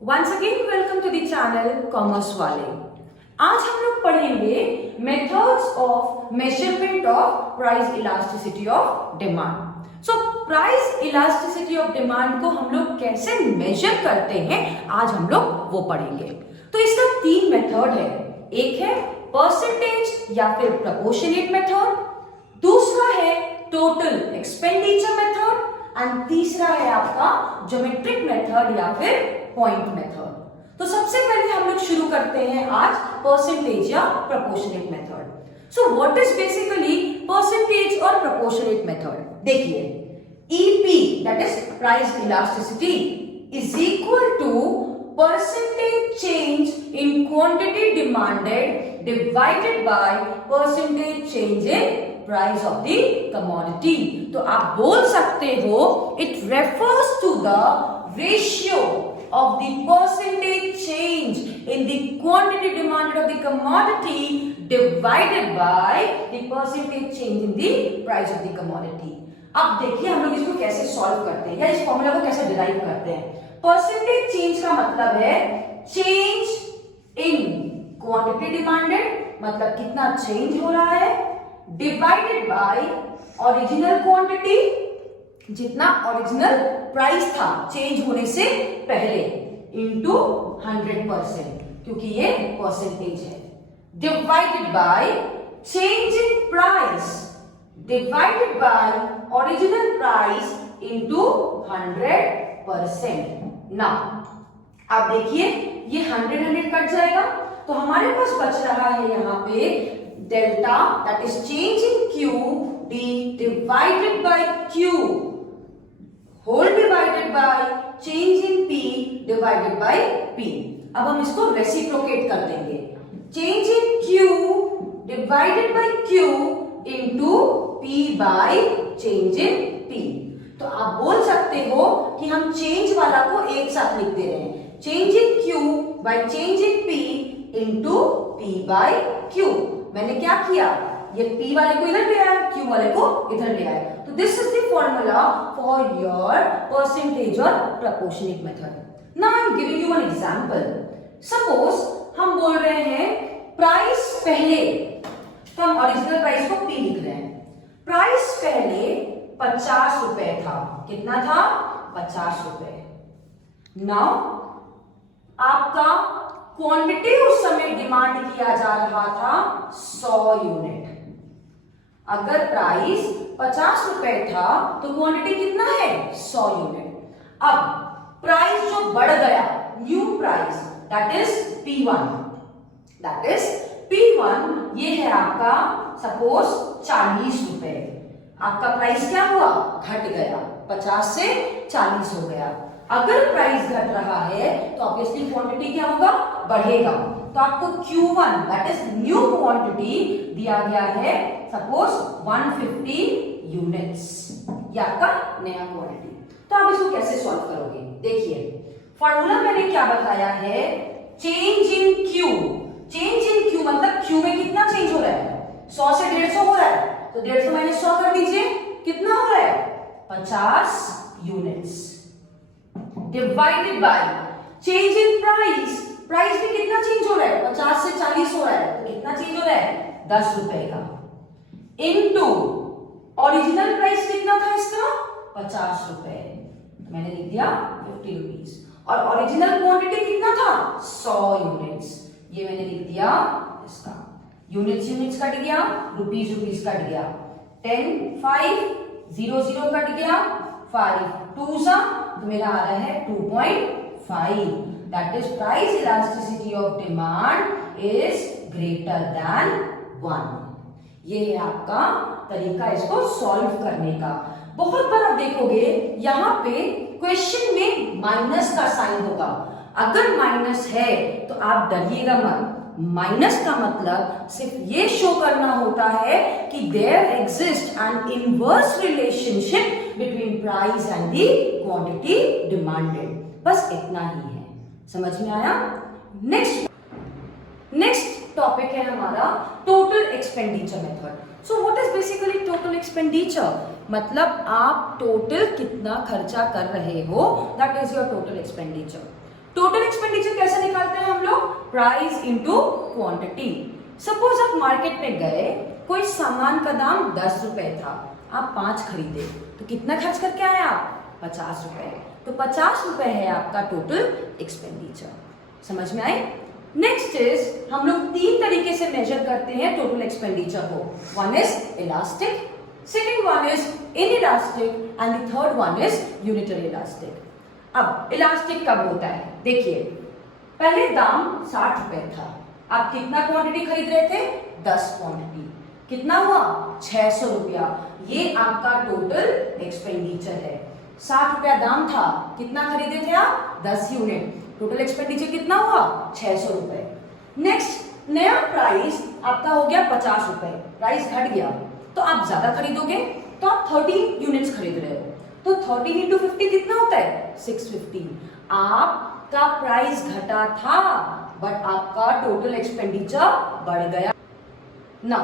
Once again welcome to the channel commerce वाले। आज हम लोग पढ़ेंगे methods of measurement of price elasticity of demand. So price elasticity of demand को हम लोग कैसे मेजर करते हैं आज हम लोग वो पढ़ेंगे। तो इसका तीन मेथड है, एक है परसेंटेज या फिर प्रोपोर्शनेट मेथड, दूसरा है टोटल एक्सपेंडिचर मेथड एंड तीसरा है आपका ज्योमेट्रिक मेथड या फिर पॉइंट मेथड। तो सबसे पहले हम लोग शुरू करते हैं आज परसेंटेज या proportionate method. So what is basically percentage और प्रोपोर्शनेट मेथड? देखिए, EP that is price elasticity is equal to percentage change in quantity demanded divided by percentage change in price of the commodity. तो आप बोल सकते हो it refers to the ratio of the percentage change in the quantity demanded of the commodity divided by the percentage change in the price of the commodity। अब देखिए हम लोग इसको कैसे सॉल्व करते हैं या इस फॉर्मूला को कैसे डिराइव करते हैं। परसेंटेज चेंज का मतलब है चेंज इन क्वांटिटी डिमांडेड, मतलब कितना चेंज हो रहा है, डिवाइडेड बाय ओरिजिनल क्वांटिटी, जितना ओरिजिनल प्राइस था चेंज होने से पहले, इनटू 100%, क्योंकि ये परसेंटेज है, divided by change in price divided by original price into 100%। ना अब देखिए ये 100 कट जाएगा तो हमारे पास बच रहा है यहाँ पे delta that is change in Q D divided by Q whole divided by change in P divided by P. अब हम इसको रेसिप्रोकेट कर देंगे, change in Q divided by Q into P by change in P. तो आप बोल सकते हो कि हम चेंज वाला को एक साथ लिख दे रहे हैं, change in Q by change in P into P by Q. मैंने क्या किया, ये P वाले को इधर ले आया, Q वाले को इधर ले आया। तो this is the formula for your percentage और proportionate method. Now I am giving you an example. Suppose हम बोल रहे हैं प्राइस पहले, तो हम ओरिजिनल प्राइस को P लिख रहे हैं। प्राइस पहले 50 रुपए था, कितना था, 50 रुपए। नाउ आपका क्वांटिटी उस समय डिमांड किया जा रहा था 100 यूनिट। अगर प्राइस 50 रुपए था तो क्वांटिटी कितना है, 100 यूनिट। अब प्राइस जो बढ़ गया, new price that is P1, that is P1, ये है आपका सपोज 40 रुपए। आपका प्राइस क्या हुआ, घट गया, 50 से 40 हो गया। अगर प्राइस घट रहा है तो ऑब्वियसली क्वांटिटी क्या होगा, बढ़ेगा। तो आपको Q1 that is new quantity दिया गया है सपोज 150 यूनिट्स, ये आपका नया क्वांटिटी। तो आप इसको कैसे सॉल्व करोगे? देखिए फॉर्मूला मैंने क्या बताया है, change in Q। Change in Q मतलब Q में कितना चेंज हो रहा है, 100 से 150 हो रहा है, तो 150 माइनस 100 कर दीजिए, कितना हो रहा है, 50 units, divided by change in price. Price में कितना चेंज हो रहा है, 50 से 40 हो रहा है, तो कितना चेंज हो रहा है, 10 रुपए का, इनटू ओरिजिनल प्राइस कितना था इसका, 50 रुपए, मैंने लिख दिया 50 रुपीज। और ओरिजिनल क्वांटिटी कितना था, 100 यूनिट्स, ये मैंने लिख दिया इसका, यूनिट्स यूनिट्स कट गया, रुपीज रुपीज कट गया, 10 5 0 0 कट गया, 5 2 सा, तो मेरा आ रहा है 2.5। That is price elasticity of demand is greater than 1। ये है आपका तरीका इसको सॉल्व करने का। बहुत बार आप देखोगे यहाँ पे क्वेश्चन में माइनस का साइन होगा। अगर माइनस है तो आप डरिएगा मत, माइनस का मतलब सिर्फ ये शो करना होता है कि there exist an inverse relationship between price and the quantity demanded, बस इतना ही है। समझ में आया? नेक्स्ट टॉपिक है हमारा total expenditure method. So what is basically total expenditure? मतलब आप टोटल कितना खर्चा कर रहे हो, that is your total expenditure. Total expenditure कैसे निकालते हैं हम लोग? Price into quantity. सपोज आप मार्केट में गए, कोई सामान का दाम 10 रुपए था, आप 5 खरीदे, तो कितना खर्च करके आए आप? 50 रुपए। तो 50 रुपए है आपका टोटल एक्सपेंडिचर। समझ में आई? नेक्स्ट इज, हम लोग 3 तरीके से मेजर करते हैं टोटल एक्सपेंडिचर को। One is elastic, second one is inelastic and the third one is unitary elastic. अब इलास्टिक कब होता है? देखिए, पहले दाम 60 रुपए था, आप कितना क्वांटिटी खरीद रहे थे? 10 क्वांटिटी। कितना हुआ? 600 रुपया। ये आपका टोटल एक्सपेंडिचर है। 60 रुपया दाम था, कितना खरीदे थे आप? 10 यूनिट। टोटल एक्सपेंडिचर कितना हुआ? 600 रुपए। नेक्स्ट, नया प्राइस आपका हो गया 50 रुपए, प्राइस घट गया, तो आप ज्यादा खरीदोगे, तो आप 30 यूनिट्स खरीद रहे हो, तो 30 इंटू 50 कितना होता है? 650। आपका प्राइस घटा था, बट आपका टोटल एक्सपेंडिचर बढ़ गया ना।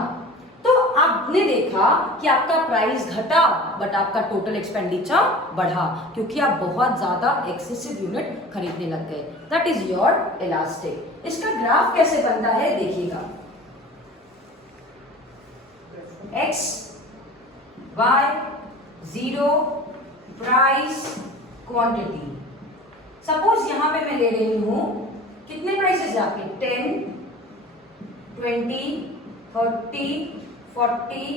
तो आपने देखा कि आपका प्राइस घटा, बट आपका टोटल एक्सपेंडिचर बढ़ा, क्योंकि आप बहुत ज्यादा एक्सेसिव यूनिट खरीदने लग गए। That is your elastic. इसका ग्राफ कैसे बनता है देखिएगा। X, Y, zero, price, quantity. Suppose यहां पे मैं ले रही हूं, कितने प्राइसेस है आपके? 10, 20, 30, 40,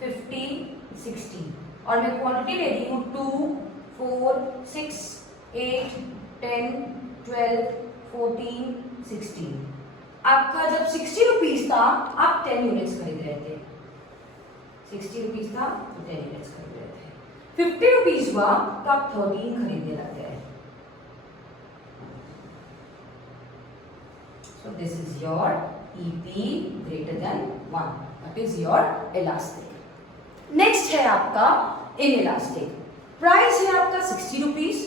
50, 60, और मैं क्वांटिटी ले रही हूं 2, 4, 6, 8, 10, 12, 14, 16। आपका जब 60 रुपीज था, आप 10 यूनिट्स खरीद रहे थे। 60 रुपीज था तो 10 यूनिट्स खरीद रहे थे। 50 रुपीज हुआ तो आप 13 खरीदने लग गए। So this is your EP greater than 1. That is your elastic. Next है आपका inelastic. प्राइस है आपका 60 रुपीज,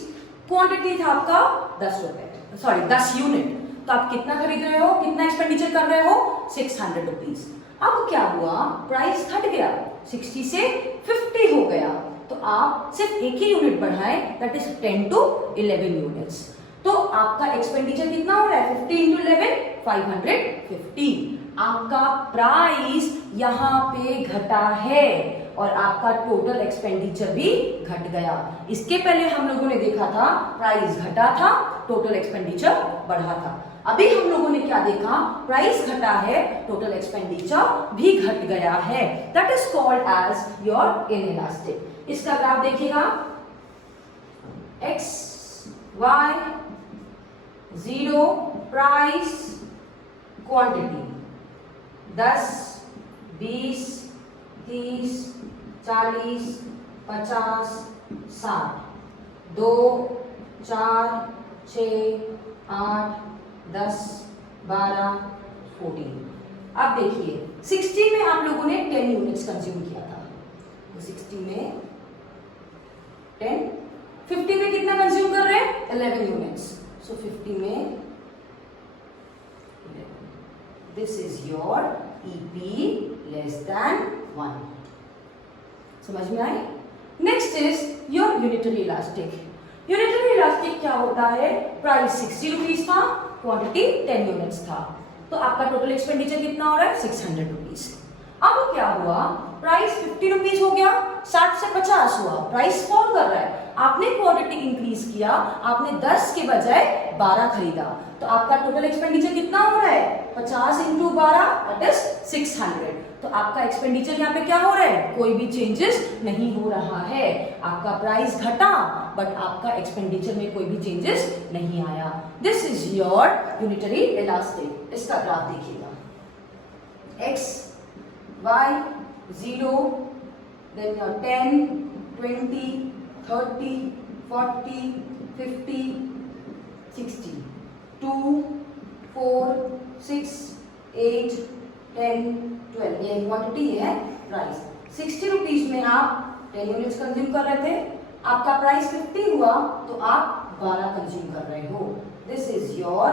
क्वांटिटी था आपका 10 रुपए, सॉरी 10 यूनिट, तो आप कितना खरीद रहे हो? कितना एक्सपेंडिचर कर रहे हो? 600 रुपीज। अब क्या हुआ? प्राइस घट गया, 60 से 50 हो गया, तो आप सिर्फ एक ही यूनिट बढ़ाए, दैट इज 10 to 11 यूनिट्स। तो आपका एक्सपेंडिचर कितना हो रहा है? 50 into 11, 550। आपका प्राइस यहाँ पे घटा है और आपका टोटल एक्सपेंडिचर भी घट गया। इसके पहले हम लोगों ने देखा था प्राइस घटा था, टोटल एक्सपेंडिचर बढ़ा था। अभी हम लोगों ने क्या देखा? प्राइस घटा है, टोटल एक्सपेंडिचर भी घट गया है। That is called as your inelastic. इसका ग्राफ देखिएगा, X, Y, zero, price, quantity, 10, 20, 30, 40, 50, 60, 2, 4, 6, 8, 10, 12, 14। अब देखिए 60 में आप लोगों ने 10 यूनिट्स कंज्यूम किया था, तो 60 में 10, 50 में कितना कंज्यूम कर रहे हैं? 11 यूनिट्स। सो 50 में 11। This is your EP less than 1। समझ में आई? Next is your unitary elastic. Unitary elastic क्या होता है? प्राइस 60 रुपीज था, क्वांटिटी 10 यूनिट्स था, तो आपका टोटल एक्सपेंडिचर कितना हो रहा है? 600 रुपीज। अब क्या हुआ? प्राइस 50 रुपीज हो गया, 60 से 50 हुआ, प्राइस फॉल कर रहा है। आपने क्वांटिटी इंक्रीज किया, आपने 10 के बजाय 12 खरीदा, तो आपका टोटल एक्सपेंडिचर कितना हो रहा है? 50 इंटू 12 दैट इज 600। तो आपका एक्सपेंडिचर यहाँ पे क्या हो रहा है? कोई भी चेंजेस नहीं हो रहा है। आपका प्राइस घटा, बट आपका एक्सपेंडिचर में कोई भी चेंजेस नहीं आया। This is your unitary elastic. इसका ग्राफ देखिएगा, एक्स, वाई, 0, then your 10, 20, 30, 40, 50, 60, 2, 4, 6, 8, 10, 12। ये क्वांटिटी है, प्राइस 60 रुपीज में आप 10 यूनिट्स कंज्यूम कर रहे थे, आपका प्राइस 50 हुआ तो आप 12 कंज्यूम कर रहे हो। This is your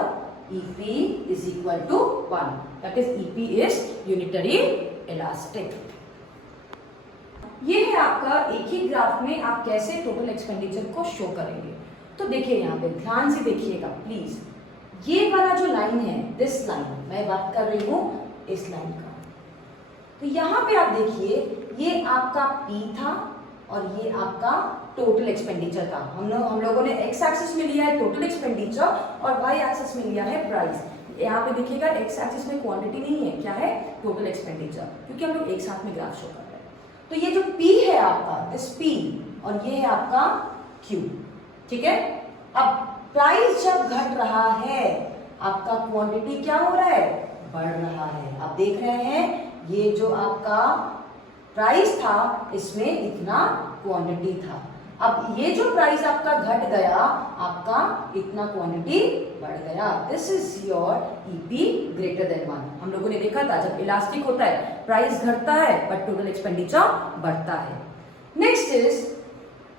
EP is equal to 1. That is EP is unitary elastic. ये है आपका एक ही ग्राफ में आप कैसे टोटल एक्सपेंडिचर को शो करेंगे। तो देखिए यहाँ पे ध्यान से देखिएगा प्लीज, ये वाला जो लाइन है, दिस लाइन, मैं बात कर रही हूँ इस लाइन का। तो यहाँ पे आप देखिए ये आपका P था और ये आपका टोटल एक्सपेंडिचर था। हम लोगों ने एक्स एक्सिस में लिया है टोटल एक्सपेंडिचर और वाई एक्सिस में लिया है प्राइस। यहाँ पे देखिएगा एक्स एक्सिस में क्वांटिटी नहीं है, क्या है, टोटल एक्सपेंडिचर, क्योंकि हम लोग एक साथ में ग्राफ शो कर रहे हैं। तो ये जो P है आपका, दिस P, और ये है आपका Q, ठीक है। अब प्राइस जब घट रहा है आपका क्वांटिटी क्या हो रहा है, बढ़ रहा है। आप देख रहे हैं ये जो आपका प्राइस था इसमें इतना क्वांटिटी था। अब ये जो प्राइस आपका घट गया, आपका इतना क्वांटिटी बढ़ गया। This is your EP greater than 1। हम लोगों ने देखा था जब इलास्टिक होता है प्राइस घटता है बट टोटल एक्सपेंडिचर बढ़ता है। नेक्स्ट इज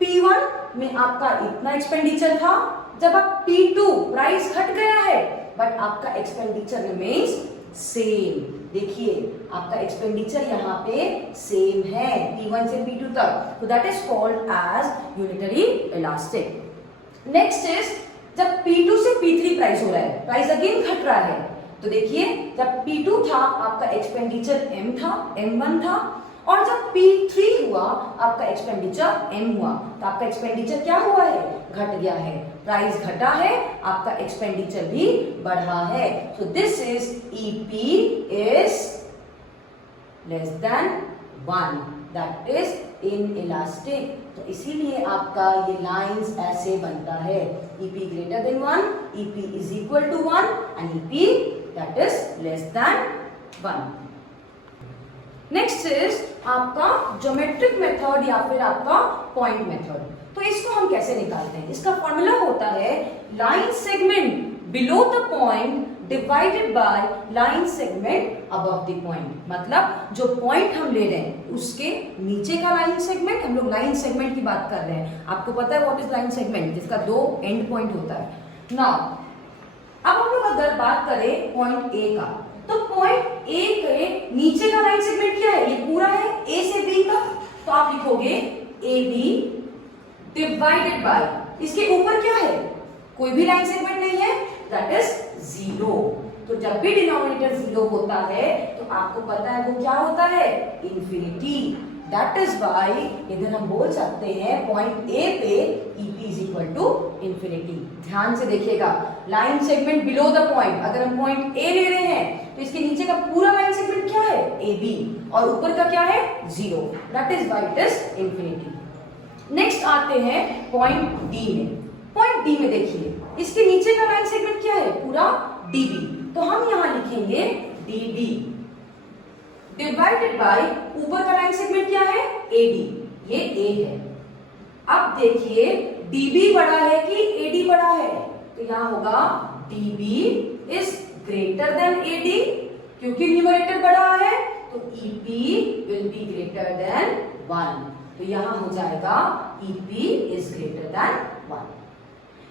P1 में आपका इतना एक्सपेंडिचर था, जब आप P2 प्राइस घट गया है बट आपका एक्सपेंडिचर रिमेन्स सेम। देखिए आपका एक्सपेंडिचर यहाँ पे सेम है P1 से P2 तक, तो that is called as unitary elastic. Next is जब P2 से P3 प्राइस हो रहा है, प्राइस अगेन घट रहा है, तो देखिए जब P2 था आपका एक्सपेंडिचर M था, M1 था, और जब P3 हुआ आपका एक्सपेंडिचर M हुआ, तो आपका एक्सपेंडिचर क्या हुआ है, घट गया है। प्राइस घटा है, आपका एक्सपेंडिचर भी बढ़ा है। So this is EP is less than 1, that is in elastic. तो इसीलिए आपका ये लाइंस ऐसे बनता है, EP greater than 1, EP is equal to 1 and EP that is less than 1। Next is आपका ज्योमेट्रिक मेथड या फिर आपका पॉइंट मेथड। तो इसको हम कैसे निकालते हैं, इसका फॉर्मूला होता है line segment below the point divided by line segment above the point. मतलब जो पॉइंट हम ले रहे हैं उसके नीचे का लाइन सेगमेंट, हम लोग लाइन सेगमेंट की बात कर रहे हैं। आपको पता है व्हाट इज लाइन सेगमेंट, जिसका 2 एंड पॉइंट होता है। नाउ अब हम लोग अगर बात करें पॉइंट ए का, तो पॉइंट ए के नीचे का लाइन सेगमेंट क्या है, ये पूरा है ए से बी का, तो आप लिखोगे ए बी डिवाइडेड बाय, इसके ऊपर क्या है, कोई भी लाइन सेगमेंट नहीं है, दैट इज 0। तो जब भी डिनोमिनेटर 0 होता है तो आपको पता है वो क्या होता है, इंफिनिटी। दैट इज व्हाई इधर हम बोल सकते हैं पॉइंट ए पे EP is equal to infinity. ध्यान से देखिएगा, line segment below the point, अगर हम पॉइंट ए ले रहे हैं तो इसके नीचे का पूरा लाइन सेगमेंट क्या है, AB, और ऊपर का क्या है, 0। That is why it is infinity. Next आते हैं पॉइंट डी में। पॉइंट डी में देखिए इसके नीचे का लाइन सेगमेंट क्या है, पूरा DB, तो हम यहां लिखेंगे DB डिवाइडेड बाय ऊपर का लाइन सेगमेंट क्या है, AD, ये A है। अब देखिए DB बड़ा है कि AD बड़ा है, तो यहां होगा DB is greater than AD, क्योंकि न्यूमरेटर बड़ा है तो EP will be greater than 1, तो यहां हो जाएगा EP is greater than 1।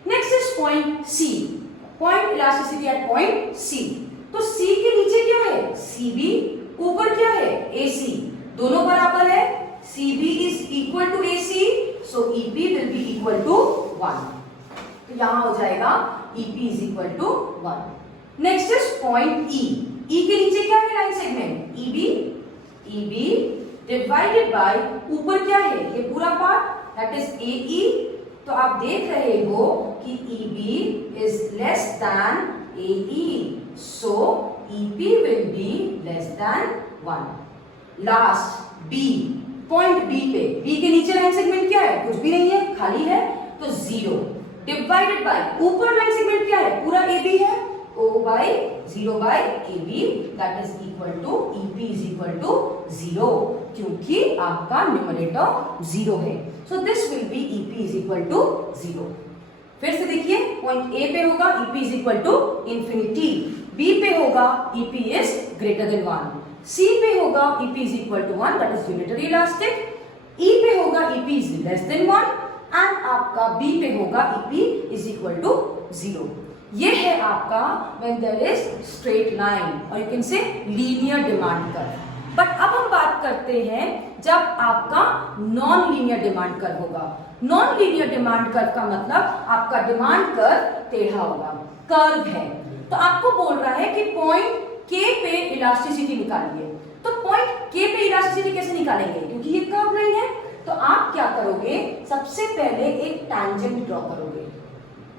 Next is point C, point elasticity at point C। तो C के नीचे क्या है, CB, ऊपर क्या है, AC, दोनों बराबर है, CB is equal to AC, so EP will be equal to 1, तो यहां हो जाएगा EP is equal to 1। Next is point E, E के नीचे क्या है line segment, EB divided by ऊपर क्या है, ये पूरा पार्ट दैट इज AE, तो आप देख रहे हो कि EB is less then AE, so EP will be less than 1। Last B, point B पे, B के नीचे लाइन सेगमेंट क्या है, कुछ भी नहीं है, खाली है, तो 0 डिवाइडेड बाय ऊपर लाइन सेगमेंट क्या है, पूरा AB है, O by 0 by AB that is equal to EP is equal to 0, क्योंकि आपका न्यूमरेटर 0 है, so this will be EP is equal to 0। फिर से देखिए पॉइंट A पे होगा EP is equal to infinity, B पे होगा EP is greater than 1, C पे होगा EP is equal to 1 that is unitary elastic, E पे होगा EP is less than 1 and आपका B पे होगा EP is equal to 0। ये है आपका when there is straight line or you can say linear demand curve। But अब हम बात करते हैं जब आपका नॉन लीनियर डिमांड कर्व होगा। नॉन लीनियर डिमांड कर्व का मतलब आपका डिमांड कर्व टेढ़ा होगा, कर्व है। तो आपको बोल रहा है कि पॉइंट के पे इलास्टिसिटी निकालिए। तो पॉइंट के पे इलास्टिसिटी कैसे निकालेंगे, क्योंकि ये कर्व लाइन है। तो आप क्या करोगे, सबसे पहले एक टैंजेंट ड्रॉ करोगे।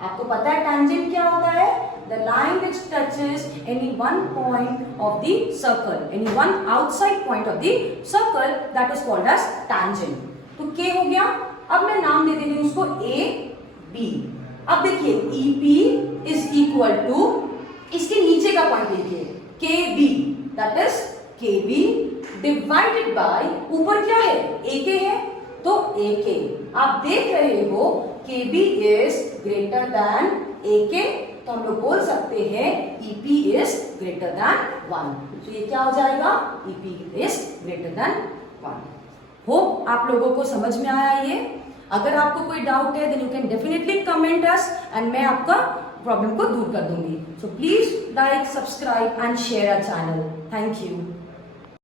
आपको पता है टैंजेंट क्या होता है, the line which touches any one point of the circle, any one outside point of the circle, that is called as tangent. तो के हो गया। अब मैं नाम दे देती हूं उसको ए बी। अब देखिए E P is equal to, इसके नीचे का पॉइंट लिखिए K B, that is K B divided by, ऊपर क्या है ए के है, तो ए के। आप देख रहे हो के बी इज ग्रेटर देन ए के, तो हम लोग बोल सकते हैं ई पी इज ग्रेटर देन 1। तो ये क्या हो जाएगा, ई P is greater than 1। Hope आप लोगों को समझ में आया ये। अगर आपको कोई डाउट है then you can definitely comment us and मैं आपका प्रॉब्लम को दूर कर दूंगी। So please like, subscribe and share our channel. Thank you.